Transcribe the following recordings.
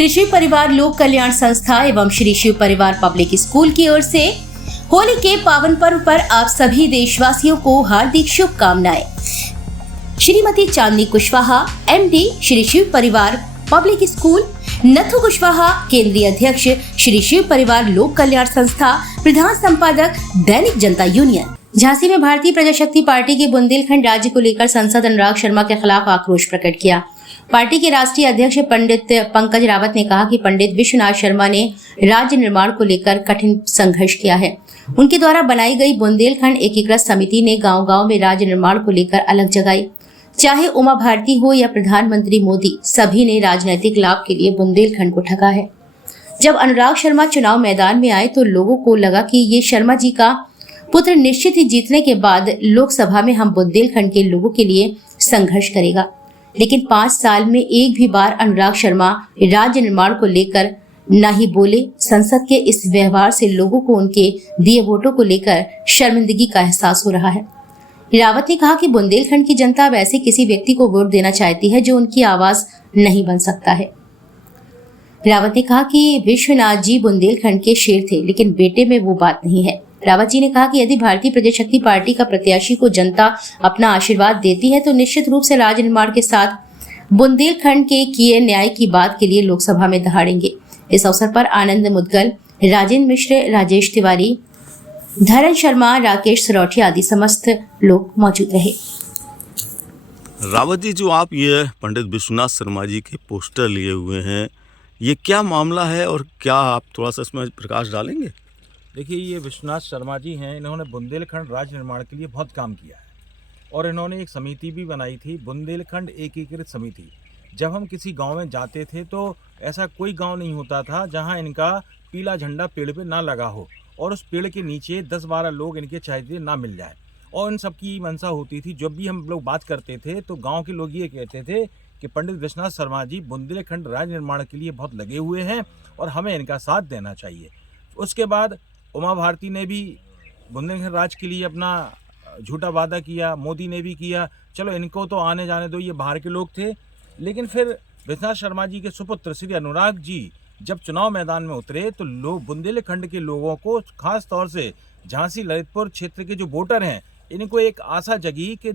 श्री शिव परिवार लोक कल्याण संस्था एवं श्री शिव परिवार पब्लिक स्कूल की ओर से होली के पावन पर्व पर आप सभी देशवासियों को हार्दिक शुभकामनाएं। श्रीमती चांदनी कुशवाहा, एमडी, श्री शिव परिवार पब्लिक स्कूल, नथु कुशवाहा, केंद्रीय अध्यक्ष, श्री शिव परिवार लोक कल्याण संस्था, प्रधान संपादक, दैनिक जनता यूनियन। झांसी में भारतीय प्रजाशक्ति पार्टी के बुंदेलखंड राज्य को लेकर सांसद अनुराग शर्मा के खिलाफ आक्रोश प्रकट किया। पार्टी के राष्ट्रीय अध्यक्ष पंडित पंकज रावत ने कहा कि पंडित विश्वनाथ शर्मा ने राज्य निर्माण को लेकर कठिन संघर्ष किया है। उनके द्वारा बनाई गई बुंदेलखंड एकीकृत समिति ने गांव-गांव में राज्य निर्माण को लेकर अलग जगाई। चाहे उमा भारती हो या प्रधानमंत्री मोदी, सभी ने राजनीतिक लाभ के लिए बुंदेलखंड को ठगा है। जब अनुराग शर्मा चुनाव मैदान में आए तो लोगों को लगा कि ये शर्मा जी का पुत्र निश्चित ही जीतने के बाद लोकसभा में हम बुंदेलखंड के लोगों के लिए संघर्ष करेगा। लेकिन 5 साल में एक भी बार अनुराग शर्मा राज्य निर्माण को लेकर न ही बोले। संसद के इस व्यवहार से लोगों को उनके दिए वोटों को लेकर शर्मिंदगी का एहसास हो रहा है। रावत ने कहा कि बुंदेलखंड की जनता अब ऐसे किसी व्यक्ति को वोट देना चाहती है जो उनकी आवाज नहीं बन सकता है। रावत ने कहा कि विश्वनाथ जी बुंदेलखंड के शेर थे, लेकिन बेटे में वो बात नहीं है। रावत जी ने कहा कि यदि भारतीय प्रजाशक्ति पार्टी का प्रत्याशी को जनता अपना आशीर्वाद देती है तो निश्चित रूप से राज्य निर्माण के साथ बुंदेलखंड के किए न्याय की बात के लिए लोकसभा में दहाड़ेंगे। इस अवसर पर आनंद मुदगल, राजेंद्र मिश्र, राजेश तिवारी, धरन शर्मा, राकेश सरोठी आदि समस्त लोग मौजूद रहे। रावत जी, जो आप ये पंडित विश्वनाथ शर्मा जी के पोस्टर लिए हुए हैं, ये क्या मामला है और क्या आप थोड़ा सा इसमें प्रकाश डालेंगे? देखिए, ये विश्वनाथ शर्मा जी हैं। इन्होंने बुंदेलखंड राज्य निर्माण के लिए बहुत काम किया है और इन्होंने एक समिति भी बनाई थी, बुंदेलखंड एकीकृत समिति। जब हम किसी गांव में जाते थे तो ऐसा कोई गांव नहीं होता था जहां इनका पीला झंडा पेड़ पे ना लगा हो और उस पेड़ के नीचे 10-12 लोग इनके चाहते ना मिल जाए। और इन सबकी मंशा होती थी। जब भी हम लोग बात करते थे तो गाँव के लोग ये कहते थे कि पंडित विश्वनाथ शर्मा जी बुंदेलखंड राज्य निर्माण के लिए बहुत लगे हुए हैं और हमें इनका साथ देना चाहिए। उसके बाद उमा भारती ने भी बुंदेलखंड राज्य के लिए अपना झूठा वादा किया, मोदी ने भी किया। चलो इनको तो आने जाने दो, ये बाहर के लोग थे। लेकिन फिर विश्वनाथ शर्मा जी के सुपुत्र श्री अनुराग जी जब चुनाव मैदान में उतरे तो लोग बुंदेलखंड के लोगों को, खास तौर से झांसी ललितपुर क्षेत्र के जो वोटर हैं, इनको एक आशा जगी कि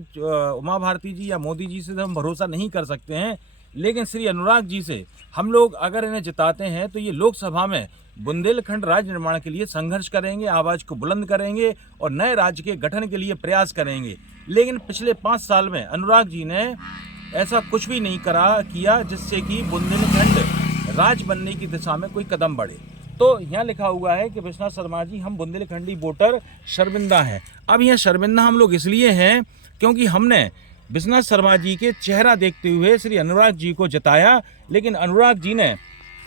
उमा भारती जी या मोदी जी से तो हम भरोसा नहीं कर सकते हैं, लेकिन श्री अनुराग जी से हम लोग अगर इन्हें जिताते हैं तो ये लोकसभा में बुंदेलखंड राज्य निर्माण के लिए संघर्ष करेंगे, आवाज़ को बुलंद करेंगे और नए राज्य के गठन के लिए प्रयास करेंगे। लेकिन पिछले 5 साल में अनुराग जी ने ऐसा कुछ भी नहीं किया जिससे कि बुंदेलखंड राज्य बनने की दिशा में कोई कदम बढ़े। तो यहाँ लिखा हुआ है कि विश्वनाथ शर्मा जी, हम बुंदेलखंडी वोटर शर्मिंदा हैं। अब यहाँ शर्मिंदा हम लोग इसलिए हैं क्योंकि हमने विश्वनाथ शर्मा जी के चेहरा देखते हुए श्री अनुराग जी को जिताया, लेकिन अनुराग जी ने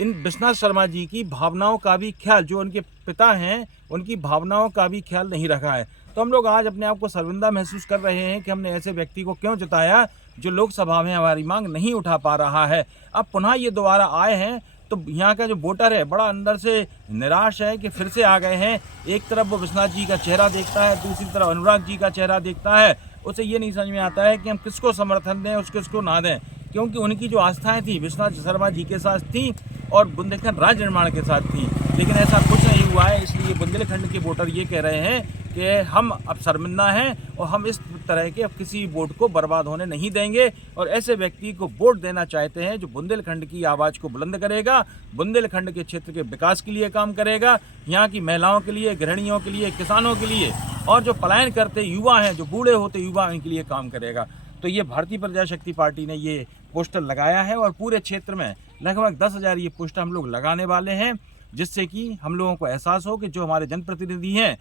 इन विश्वनाथ शर्मा जी की भावनाओं का भी ख्याल, जो उनके पिता हैं उनकी भावनाओं का भी ख्याल नहीं रखा है। तो हम लोग आज अपने आप को शर्मिंदा महसूस कर रहे हैं कि हमने ऐसे व्यक्ति को क्यों जिताया जो लोकसभा में हमारी मांग नहीं उठा पा रहा है। अब पुनः ये दोबारा आए हैं तो यहाँ का जो वोटर है बड़ा अंदर से निराश है कि फिर से आ गए हैं। एक तरफ वो विश्वनाथ जी का चेहरा देखता है, दूसरी तरफ अनुराग जी का चेहरा देखता है। उसे ये नहीं समझ में आता है कि हम किसको समर्थन दें, किसको ना दें, क्योंकि उनकी जो आस्थाएं थी विश्वनाथ शर्मा जी के साथ थी और बुंदेलखंड राज्य निर्माण के साथ थी। लेकिन ऐसा कुछ नहीं हुआ है। इसलिए बुंदेलखंड के वोटर ये कह रहे हैं कि हम अब शर्मिंदा हैं और हम इस तरह के अब किसी वोट को बर्बाद होने नहीं देंगे और ऐसे व्यक्ति को वोट देना चाहते हैं जो बुंदेलखंड की आवाज़ को बुलंद करेगा, बुंदेलखंड के क्षेत्र के विकास के लिए काम करेगा, यहाँ की महिलाओं के लिए, गृहिणियों के लिए, किसानों के लिए और जो पलायन करते युवा हैं, जो बूढ़े होते युवा, उनके लिए काम करेगा। तो ये भारतीय प्रजाशक्ति पार्टी ने ये पोस्टर लगाया है और पूरे क्षेत्र में लगभग 10,000 ये पोस्टर हम लोग लगाने वाले हैं, जिससे कि हम लोगों को एहसास हो कि जो हमारे जनप्रतिनिधि हैं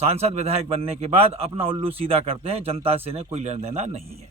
सांसद विधायक बनने के बाद अपना उल्लू सीधा करते हैं, जनता से इन्हें कोई लेना देना नहीं है।